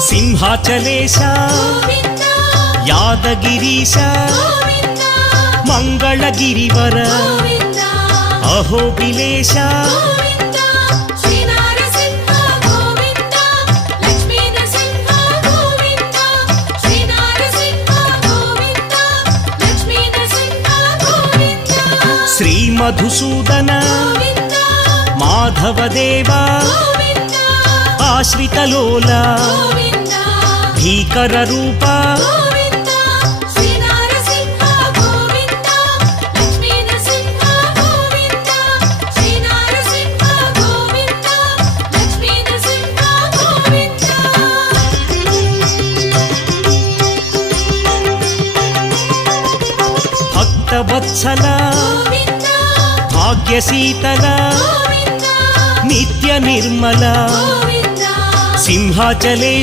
ಸಿಂಹಾಚಲೇಶ ಯಾದಗಿರೀಶ ಮಂಗಳಗಿರಿವರ ಅಹೋಬಿಲೇಶ ಶ್ರೀ ಮಧುಸೂದನ ಮಾಧವದೇವ ಆಶ್ರಿತಲೋಲ ಭೀಕರ ರೂಪ ಭಕ್ತವತ್ಸಲ ಭಾಗ್ಯಶೀತಲ ನಿತ್ಯ ನಿರ್ಮಲ ಸಿಂಹಾಚಲೇಶ